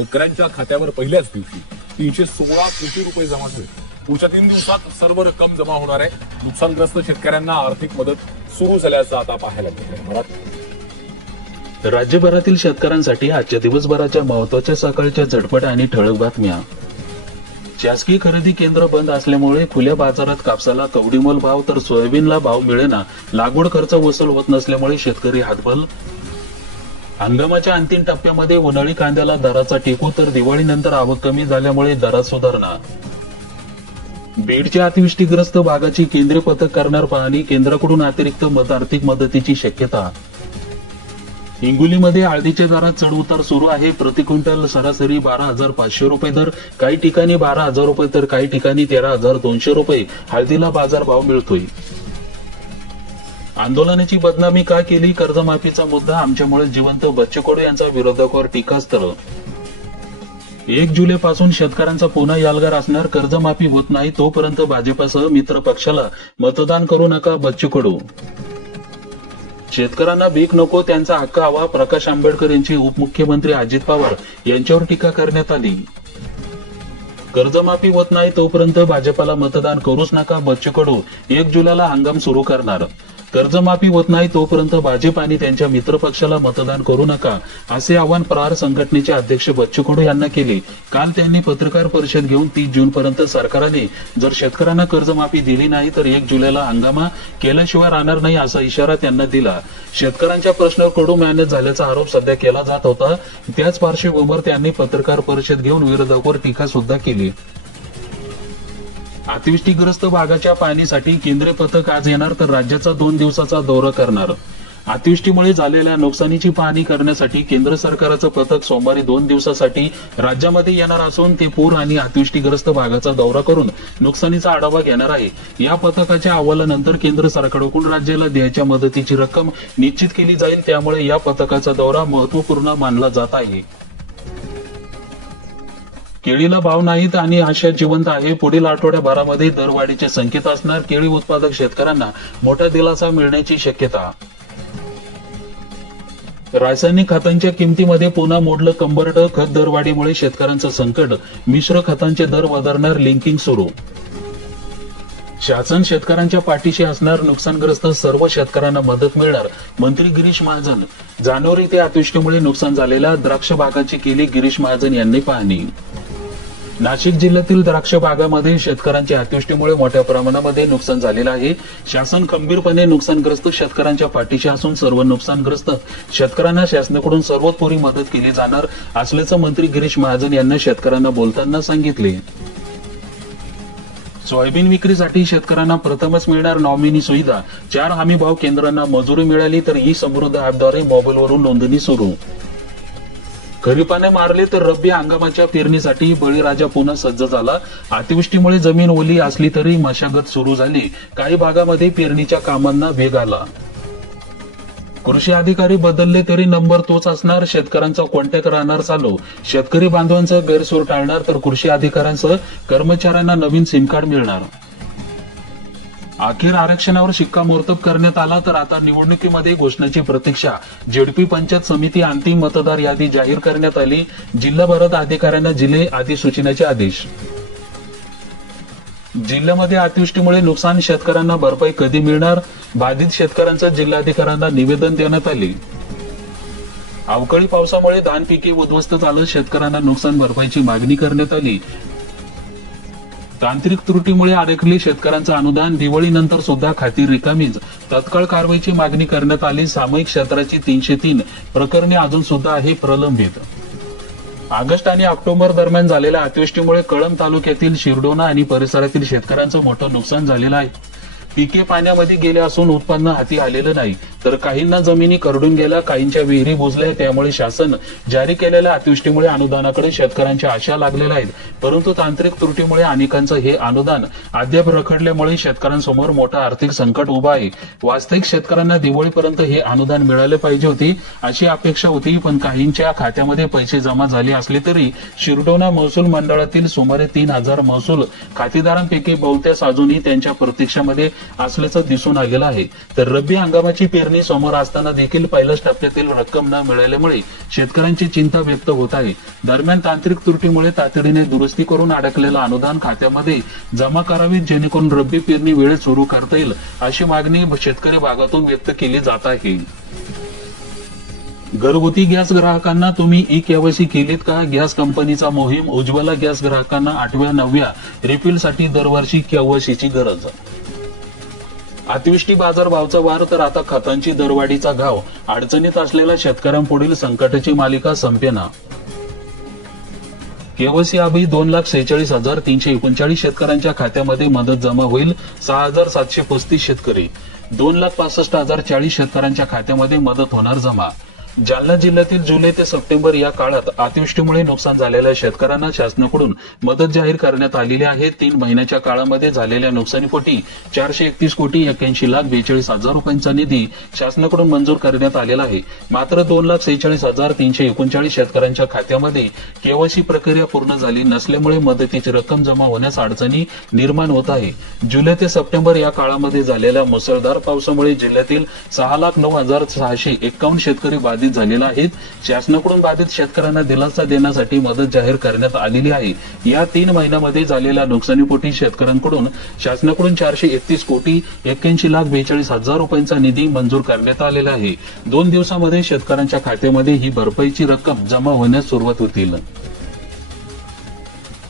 शेतकऱ्यांच्या खात्यावर पहिल्याच दिवशी 316 कोटी रुपये जमा झाले। पुढच्या 3 दिवसात सर्व रक्कम जमा होणार आहे। नुकसानग्रस्त शेतकऱ्यांना आर्थिक मदत सुरू झाल्याचं आता पाहायला मिळतंय। राज्यभरातील शेतकऱ्यांसाठी आजच्या दिवसभराच्या महत्त्वाच्या सकाळच्या झटपट आणि ठळक बातम्या। शासकीय खरेदी केंद्र बंद असल्यामुळे खुल्या बाजारात कापसाला कवडीमोल भाव तर सोयाबीनला भाव मिळेना। लागवड खर्च वसूल होत नसल्यामुळे शेतकरी हातबल। हंगामाच्या अंतिम टप्प्यामध्ये उन्हाळी कांद्याला दराचा टेको तर दिवाळीनंतर आवक कमी झाल्यामुळे दरात सुधारणा। बीडच्या अतिवृष्टीग्रस्त भागाची केंद्रीय पथक करणार पाहणी, केंद्राकडून अतिरिक्त आर्थिक मदतीची शक्यता। हिंगोलीमध्ये हळदीच्या दरात चढ उतार सुरू आहे। प्रति क्विंटल सरासरी 12,500 रुपये दर, काही ठिकाणी 12,000 रुपये तर काही ठिकाणी 13,200 रुपये हळदीला बाजारभाव मिळतोय। आंदोलनाची बदनामी का केली? कर्जमाफीचा मुद्दा आमच्यामुळे जिवंत, बच्चू कडू यांचा विरोधकावर टीकास्त्र। 1 जुलैपासून शेतकऱ्यांचा पुन्हा यालगार असणार, कर्जमाफी होत नाही तोपर्यंत भाजपासह मित्र पक्षाला मतदान करू नका, बच्चू कडू। शेतकऱ्यांना भीक नको, त्यांचा हक्क हवा, प्रकाश आंबेडकर यांची उपमुख्यमंत्री अजित पवार यांच्यावर टीका करण्यात आली। कर्जमाफी होत नाही तोपर्यंत भाजपाला मतदान करूच नका, बच्चू कडू 1 जुलैला हंगाम सुरू करणार। कर्जमाफी होत नाही तोपर्यंत भाजप आणि त्यांच्या मित्र पक्षाला मतदान करू नका, असे आवाहन प्रहार संघटनेचे अध्यक्ष बच्चू कडू यांना केले। काल त्यांनी पत्रकार परिषद घेऊन 30 जूनपर्यंत सरकारने जर शेतकऱ्यांना कर्जमाफी दिली नाही तर 1 जुलैला हंगामा केल्याशिवाय राहणार नाही असा इशारा त्यांना दिला। शेतकऱ्यांच्या प्रश्नावर कडू मॅनेज झाल्याचा आरोप सध्या केला जात होता। त्याच पार्श्वभूमीवर त्यांनी पत्रकार परिषद घेऊन विरोधकावर टीका सुद्धा केली। अतिवृष्टीग्रस्त भागाच्या पाहणीसाठी केंद्रीय पथक आज येणार तर राज्याचा 2 दिवसाचा दौरा करणार। अतिवृष्टीमुळे झालेल्या नुकसानीची पाहणी करण्यासाठी केंद्र सरकारचं पथक सोमवारी 2 दिवसासाठी राज्यामध्ये येणार असून ते पूर आणि अतिवृष्टीग्रस्त भागाचा दौरा करून नुकसानीचा आढावा घेणार आहे। या पथकाच्या अहवालानंतर केंद्र सरकारकडून राज्याला द्यायच्या मदतीची रक्कम निश्चित केली जाईल, त्यामुळे या पथकाचा दौरा महत्त्वपूर्ण मानला जात आहे। केळीला भाव नाहीत आणि आशा जिवंत आहे। पुढील आठवड्याभरामध्ये दरवाढीचे संकेत असणार, केळी उत्पादक शेतकऱ्यांना मोठा दिलासा मिळण्याची शक्यता। रासायनिक खतांच्या किमतीमध्ये पुन्हा मोडलं कंबरड, खत दरवाढीमुळे शेतकऱ्यांचं संकट, मिश्र खतांचे दर वधारणार, लिंकिंग सुरू। शासन शेतकऱ्यांच्या पाठीशी असणार, नुकसानग्रस्त सर्व शेतकऱ्यांना मदत मिळणार, मंत्री गिरीश महाजन। जानेवारी ते अतिवृष्टीमुळे नुकसान झालेल्या द्राक्ष बागाची केली गिरीश महाजन यांनी पाहणी। नाशिक जिल्ह्यातील द्राक्ष बागामध्ये शेतकऱ्यांच्या अतिवृष्टीमुळे मोठ्या प्रमाणामध्ये नुकसान झालेलं आहे। शासन खंबीरपणे नुकसानग्रस्त शेतकऱ्यांच्या पाठीशी असून सर्व नुकसानग्रस्त शेतकऱ्यांना शासनाकडून सर्वतोपरी मदत केली जाणार असल्याचं मंत्री गिरीश महाजन यांनी शेतकऱ्यांना बोलताना सांगितले। सोयाबीन विक्रीसाठी शेतकऱ्यांना प्रथमच मिळणार नॉमिनी सुविधा, 4 हमी भाव केंद्रांना मजुरी मिळाली तर ई समृद्ध ॲपद्वारे मोबाईलवरून नोंदणी सुरू। खरीपाने मारले तर रब्बी हंगामाच्या पेरणीसाठी बळीराजा पुन्हा सज्ज झाला। अतिवृष्टीमुळे जमीन ओली असली तरी मशागत सुरू झाली, काही भागामध्ये पेरणीच्या कामांना वेग आला। कृषी अधिकारी बदलले तरी नंबर तोच असणार, शेतकऱ्यांचा कॉन्टॅक्ट राहणार चालू। शेतकरी बांधवांचा गैरसोय टाळणार तर कृषी अधिकाऱ्यांसह कर्मचाऱ्यांना नवीन सिम कार्ड मिळणार। अखेर आरक्षणावर शिक्कामोर्तब करण्यात आला तर आता निवडणुकीमध्ये घोषणेची प्रतीक्षा। जेडपी पंचायत समिती अंतिम मतदार यादी जाहीर करण्यात आली, जिल्हाभरात अधिकाऱ्यांना जिल्हे अधिसूचनेचे आदेश। जिल्ह्यामध्ये अतिवृष्टीमुळे नुकसान, शेतकऱ्यांना भरपाई कधी मिळणार? बाधित शेतकऱ्यांचं जिल्हाधिकाऱ्यांना निवेदन देण्यात आले। अवकाळी पावसामुळे धान पिके उद्ध्वस्त झालं, शेतकऱ्यांना नुकसान भरपाईची मागणी करण्यात आली। तांत्रिक त्रुटीमुळे अडकले शेतकऱ्यांचं अनुदान, दिवाळीनंतर सुद्धा खाती रिकामीच, तत्काळ कारवाईची मागणी करण्यात आली। सामायिक क्षेत्राची 303 प्रकरणे अजून सुद्धा आहे प्रलंबित। ऑगस्ट आणि ऑक्टोबर दरम्यान झालेल्या अतिवृष्टीमुळे कळंब तालुक्यातील शिरडोना आणि परिसरातील शेतकऱ्यांचं मोठं नुकसान झालेलं आहे। पिके पाण्यामध्ये गेले असून उत्पन्न हाती आलेलं नाही, तर काहींना जमिनी करडून गेल्या, काहींच्या विहिरी बुजल्या। त्यामुळे शासन जारी केलेल्या अतिवृष्टीमुळे अनुदानाकडे शेतकऱ्यांच्या आशा लागलेल्या आहेत, परंतु तांत्रिक त्रुटीमुळे अनेकांचं हे अनुदान अद्याप रखडल्यामुळे शेतकऱ्यांसमोर मोठं आर्थिक संकट उभं आहे। वास्तविक शेतकऱ्यांना दिवाळीपर्यंत हे अनुदान मिळाले पाहिजे होते अशी अपेक्षा होती, पण काहींच्या खात्यामध्ये पैसे जमा झाले असले तरी शिरडोना महसूल मंडळातील सुमारे 3000 महसूल खातेदारांपैकी बहुतेक अजूनही त्यांच्या प्रतीक्षेमध्ये असल्याचं दिसून आलेलं आहे. तर रब्बी हंगामाची पेरणी समोर असताना देखील पहिल्याच टप्प्यातील रक्कम न मिळाल्यामुळे शेतकऱ्यांची चिंता व्यक्त होत आहे. दरम्यान तांत्रिक त्रुटीमुळे तातडीने दुरुस्ती करून अडकलेलं अनुदान खात्यामध्ये जमा करावे, जेणेकरून रब्बी पेरणी वेळेत सुरू करता येईल अशी मागणी शेतकरी भागातून व्यक्त केली जात आहे. घरगुती गॅस ग्राहकांना तुम्ही ई-केवायसी केलीत का? गॅस कंपनीचा मोहीम. उज्ज्वला गॅस ग्राहकांना 8व्या 9व्या रिफिलसाठी दरवर्षी केवायसीची गरज. अतिवृष्टी बाजारभावाचा वार तर आता खतांची दरवाढीचा घाव. अडचणीत असलेल्या शेतकऱ्यांपुढील संकटाची मालिका संपेना. केवायसी अभी 2,46,339 शेतकऱ्यांच्या खात्यामध्ये मदत जमा होईल. 6,735 शेतकरी. 2,65,040 शेतकऱ्यांच्या खात्यामध्ये मदत होणार जमा. जालना जिल्ह्यातील जुलै ते सप्टेंबर या काळात अतिवृष्टीमुळे नुकसान झालेल्या शेतकऱ्यांना शासनाकडून मदत जाहीर करण्यात आलेली आहे. 3 महिन्याच्या काळामध्ये झालेल्या नुकसानीपोटी 431,81,42,00,000 रुपयांचा निधी शासनाकडून मंजूर करण्यात आलेला आहे. मात्र 2,46,339 शेतकऱ्यांच्या खात्यामध्ये केवायसी प्रक्रिया पूर्ण झाली नसल्यामुळे मदतीची रक्कम जमा होण्यास अडचणी निर्माण होत आहे. जुलै ते सप्टेंबर या काळामध्ये झालेल्या मुसळधार पावसामुळे जिल्ह्यातील 6,09,651 शेतकरी बाधित झालेला आहेत. शासनाकडून बाधित शेतकऱ्यांना दिलासा देण्यासाठी मदत जाहीर करण्यात आलेली आहे. या 3 महिन्यामध्ये झालेल्या नुकसानीपोटी शेतकऱ्यांकडून शासनाकडून 431,81,42,00,000 रुपयांचा निधी मंजूर करण्यात आलेला आहे. 2 दिवसामध्ये शेतकऱ्यांच्या खात्यामध्ये ही भरपाईची रक्कम जमा होण्यास सुरुवात होतील.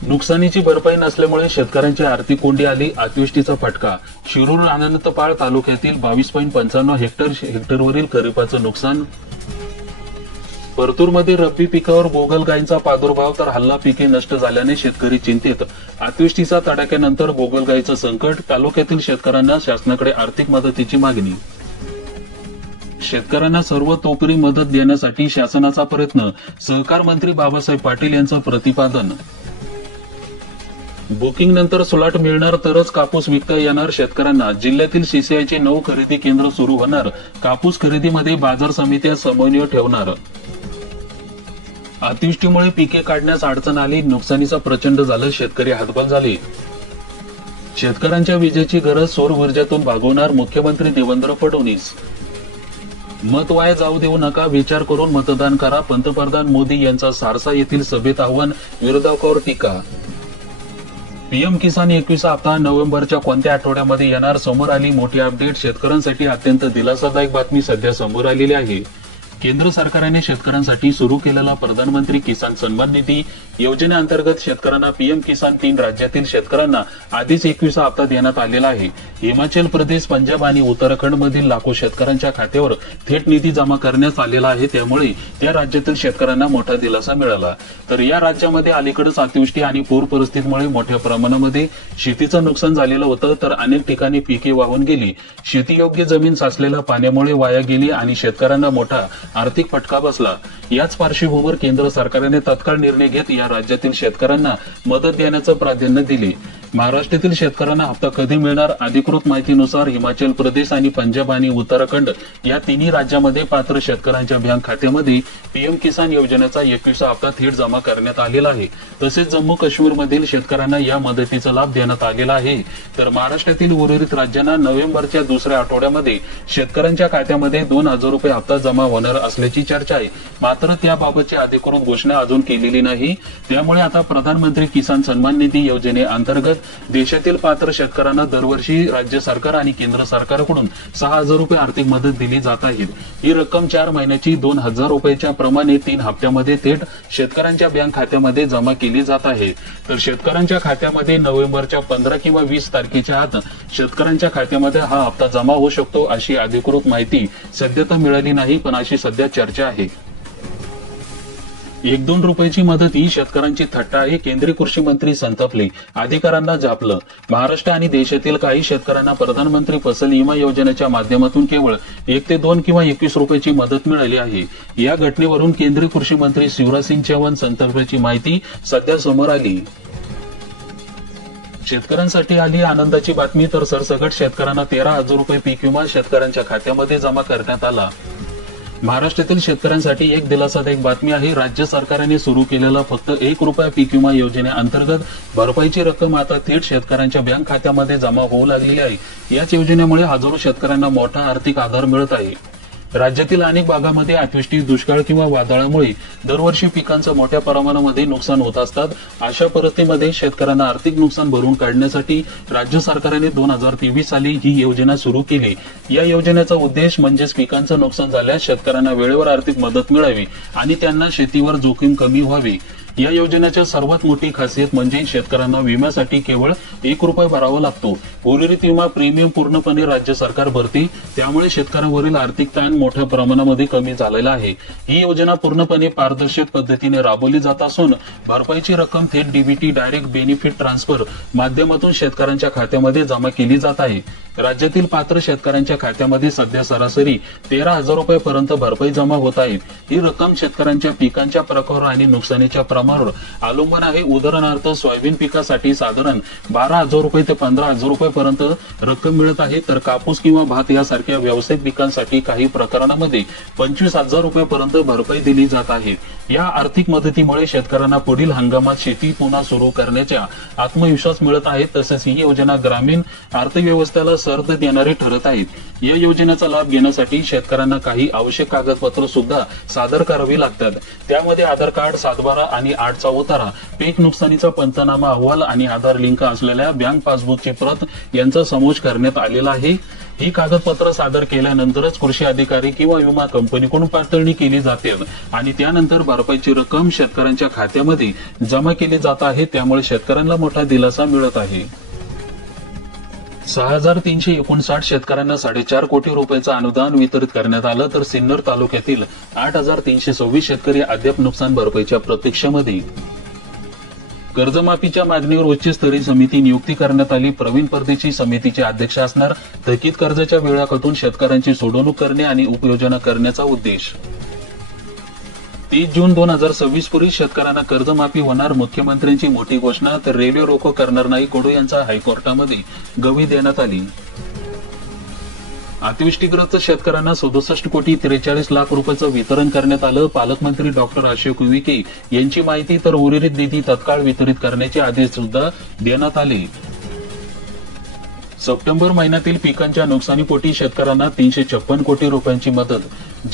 नुकसानीची भरपाई नसल्यामुळे शेतकऱ्यांची आर्थिक कोंडी आली. अतिवृष्टीचा फटका. शिरूर अनंतपाळ तालुक्यातील 22.55 हेक्टरवरील खरीपाचं नुकसान. परतूरमध्ये रब्बी पिकावर गोगलगायींचा प्रादुर्भाव तर हल्ला पिके नष्ट झाल्याने शेतकरी चिंतेत. अतिवृष्टीचा तडाख्यानंतर गोगलगायीचं संकट. तालुक्यातील शेतकऱ्यांना शासनाकडे आर्थिक मदतीची मागणी. शेतकऱ्यांना सर्व तोपरी मदत देण्यासाठी शासनाचा प्रयत्न. सहकार मंत्री बाबासाहेब पाटील यांचं प्रतिपादन. बुकिंग नंतर स्लॉट मिळणार तरच कापूस विकता येणार शेतकऱ्यांना. जिल्ह्यातील सीसीआयचे 9 खरेदी केंद्र सुरू होणार. कापूस खरेदीमध्ये बाजार समित्या समन्वय ठेवणार. अतिवृष्टीमुळे पिके काढण्यास अडचण आली. नुकसानीचा प्रचंड झालं. शेतकरी हतबल झाले. शेतकऱ्यांच्या विजेची गरज सौर ऊर्जेतून भागवणार मुख्यमंत्री देवेंद्र फडणवीस. मत वाया जाऊ देऊ नका, विचार करून मतदान करा. पंतप्रधान मोदी यांचा सारसा येथील सभेत आव्हान. विरोधकांवर टीका. पीएम किसान 21 हप्ता नोव्हेंबरच्या कोणत्या आठवड्यामध्ये येणार? समोर आली मोठी अपडेट. शेतकऱ्यांसाठी अत्यंत दिलासादायक बातमी सध्या समोर आलेली आहे. केंद्र सरकारने शेतकऱ्यांसाठी सुरू केलेला प्रधानमंत्री किसान सन्मान निधी योजनेअंतर्गत शेतकऱ्यांना पीएम किसान 3 राज्यातील शेतकऱ्यांना आधीच 21 हप्ता देण्यात आलेला आहे. हिमाचल प्रदेश, पंजाब आणि उत्तराखंडमधील लाखो शेतकऱ्यांच्या खात्यावर थेट निधी जमा करण्यात आलेला आहे. त्यामुळे त्या राज्यातील शेतकऱ्यांना मोठा दिलासा मिळाला. तर या राज्यामध्ये अलीकडेच अतिवृष्टी आणि पूर परिस्थितीमुळे मोठ्या प्रमाणामध्ये शेतीचं नुकसान झालेलं होतं. तर अनेक ठिकाणी पिके वाहून गेली. शेतीयोग्य जमीन साचलेल्या पाण्यामुळे वाया गेली आणि शेतकऱ्यांना मोठा आर्थिक फटका बसला. याच पार्श्वभूमीवर केंद्र सरकारने तत्काळ निर्णय घेत या राज्यातील शेतकऱ्यांना मदत देण्याचं प्राधान्य दिले. महाराष्ट्रातील शेतकऱ्यांना हप्ता कधी मिळणार? अधिकृत माहितीनुसार हिमाचल प्रदेश आणि पंजाब आणि उत्तराखंड या तिन्ही राज्यामध्ये पात्र शेतकऱ्यांच्या बँक खात्यामध्ये पीएम किसान योजनेचा 21 हप्ता थेट जमा करण्यात आलेला आहे. तसेच जम्मू काश्मीरमधील शेतकऱ्यांना या मदतीचा लाभ देण्यात आलेला आहे. तर महाराष्ट्रातील उर्वरित राज्यांना नोव्हेंबरच्या दुसऱ्या आठवड्यामध्ये शेतकऱ्यांच्या खात्यामध्ये 2,000 रुपये हप्ता जमा होणार असल्याची चर्चा आहे. मात्र त्याबाबतची अधिकृत घोषणा अजून केलेली नाही. त्यामुळे आता प्रधानमंत्री किसान सन्मान निधी योजनेअंतर्गत देशातील पात्र शेतकऱ्यांना दरवर्षी राज्य सरकार आणि केंद्र सरकारकडून 6,000 रुपये आर्थिक मदत दिली जात आहे. ही रक्कम 4 महिन्याची 2,000 रुपयाच्या प्रमाणे 3 हप्त्यामध्ये थेट शेतकऱ्यांच्या बँक खात्यामध्ये जमा केली जात आहे. तर शेतकऱ्यांच्या खात्यामध्ये नोव्हेंबरच्या 15 किंवा 20 तारखेच्या आत शेतकऱ्यांच्या खात्यामध्ये हा हप्ता जमा होऊ शकतो अशी अधिकृत माहिती सध्या तर मिळाली नाही, पण अशी सध्या चर्चा आहे. 1-2 रुपयाची मदत ही शेतकऱ्यांची थट्टा आहे. केंद्रीय कृषी मंत्री संतापले. अधिकाऱ्यांना झापलं. महाराष्ट्र आणि देशातील काही शेतकऱ्यांना प्रधानमंत्री फसल विमा योजनेच्या माध्यमातून केवळ 1 ते 2 किंवा 21 रुपयाची मदत मिळाली आहे. या घटनेवरून केंद्रीय कृषी मंत्री शिवराज सिंग चौहान संतापल्याची माहिती सध्या समोर आली. शेतकऱ्यांसाठी आली आनंदाची बातमी. तर सरसकट शेतकऱ्यांना 13,000 रुपये पीक विमा शेतकऱ्यांच्या खात्यामध्ये जमा करण्यात आला. महाराष्ट्रातील शेतकऱ्यांसाठी एक दिलासादायक बातमी आहे. राज्य सरकारने सुरू केलेला फक्त ₹1 पीक विमा योजनेअंतर्गत भरपाईची रक्कम आता थेट शेतकऱ्यांच्या बँक खात्यामध्ये जमा होऊ लागलेली आहे. याच योजनेमुळे हजारो शेतकऱ्यांना मोठा आर्थिक आधार मिळत आहे. राज्यातील अनेक भागामध्ये अतिवृष्टी, दुष्काळ किंवा वादळामुळे दरवर्षी पिकांचं मोठ्या प्रमाणामध्ये नुकसान होत असतात. अशा परिस्थितीमध्ये शेतकऱ्यांना आर्थिक नुकसान भरून काढण्यासाठी राज्य सरकारने 2023 साली ही योजना सुरू केली. या योजनेचा उद्देश म्हणजेच पिकांचं नुकसान झाल्यास शेतकऱ्यांना वेळेवर आर्थिक मदत मिळावी आणि त्यांना शेतीवर जोखीम कमी व्हावी. या योजनेची सर्वात मोठी खासियत म्हणजे शेतकऱ्यांना विम्यासाठी केवळ ₹1 भरावा लागतो. उर्वरित विमा प्रीमियम पूर्णपणे राज्य सरकार भरते. त्यामुळे शेतकऱ्यांवरील आर्थिक ताण मोठ्या प्रमाणामध्ये कमी झालेला आहे. ही योजना पूर्णपणे पारदर्शक पद्धतीने राबवली जात असून भरपाईची रक्कम थेट डीबीटी डायरेक्ट बेनिफिट ट्रान्सफर माध्यमातून शेतकऱ्यांच्या खात्यामध्ये जमा केली जात आहे. राज्यातील पात्र शेतकऱ्यांच्या खात्यामध्ये सध्या सरासरी ₹13,000 पर्यंत भरपाई जमा होत आहे. ही रक्कम शेतकऱ्यांच्या पिकांच्या प्रकार आणि नुकसानीच्या प्रमाणावर अवलंबून आहे. उदाहरणार्थ सोयाबीन पिकासाठी साधारण ₹12,000 ते ₹15,000 पर्यंत रक्कम मिळत आहे, तर कापूस किंवा भात यासारख्या व्यावसायिक पिकांसाठी काही प्रकरणांमध्ये ₹25,000 पर्यंत भरपाई दिली जात आहे. या आर्थिक मदतीमुळे शेतकऱ्यांना पुढील हंगामात शेती पुन्हा सुरू करण्याचा आत्मविश्वास मिळत आहे. तसेच ही योजना ग्रामीण अर्थव्यवस्थेला सरद देणारी ठरत आहेत. या योजनेचा लाभ घेण्यासाठी शेतकऱ्यांना काही आवश्यक कागदपत्र सुद्धा सादर करावी लागतात. त्यामध्ये आधार कार्ड, 7/12 आणि 8चा उतारा, पीक नुकसानीचा पंचनामा अहवाल आणि आधार लिंक असलेल्या बँक पासबुकची प्रत यांचा समावेश करण्यात आलेला आहे. ही कागदपत्र सादर केल्यानंतरच कृषी अधिकारी किंवा विमा कंपनीकडून पडताळणी केली जाते आणि त्यानंतर भरपाईची रक्कम शेतकऱ्यांच्या खात्यामध्ये जमा केली जात आहे. त्यामुळे शेतकऱ्यांना मोठा दिलासा मिळत आहे. 6,359 शेतकऱ्यांना ₹4.5 कोटी अनुदान वितरित करण्यात आलं, तर सिन्नर तालुक्यातील 8,326 शेतकरी अद्याप नुकसान भरपाईच्या प्रतीक्षेमध्ये. कर्जमाफीच्या मागणीवर उच्चस्तरीय समिती नियुक्ती करण्यात आली. प्रवीण परदेशी समितीचे अध्यक्ष असणार. थकीत कर्जाच्या वेळाकतून शेतकऱ्यांची सोडवणूक करणे आणि उपयोजना करण्याचा उद्देश. 30 जून 2026 पूर्वी शेतकऱ्यांना कर्जमाफी होणार. मुख्यमंत्र्यांची मोठी घोषणा. तर रेल्वे रोको करणार नाही, कडू यांचा हायकोर्टामध्ये गवाही देण्यात आली. अतिवृष्टीग्रस्त शेतकऱ्यांना ₹67,43,00,000 वितरण करण्यात आलं. पालकमंत्री डॉक्टर अशोक उईके यांची माहिती. तर उर्वरित निधी तत्काळ वितरित करण्याचे आदेश सुद्धा देण्यात आले. सप्टेंबर महिन्यातील पिकांच्या नुकसानीपोटी शेतकऱ्यांना ₹356 कोटी मदत.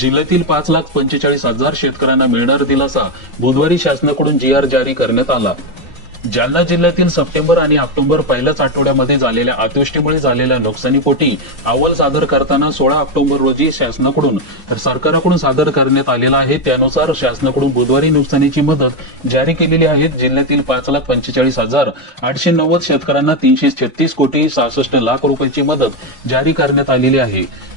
जिल्ह्यातील 5,45,000 शेतकऱ्यांना मिळणार दिलासा. बुधवारी शासनाकडून GR जारी करण्यात आला. जालना जिल्ह्यातील सप्टेंबर आणि ऑक्टोबर पहिल्याच आठवड्यामध्ये झालेल्या अतिवृष्टीमुळे झालेल्या नुकसानीपोटी अहवाल सादर करताना 16 ऑक्टोबर रोजी सरकारकडून सादर करण्यात आलेला आहे. त्यानुसार शासनाकडून बुधवारी नुकसानीची मदत जारी केलेली आहे. जिल्ह्यातील 5,45,890 शेतकऱ्यांना ₹336,66,00,000 मदत जारी करण्यात आलेली आहे.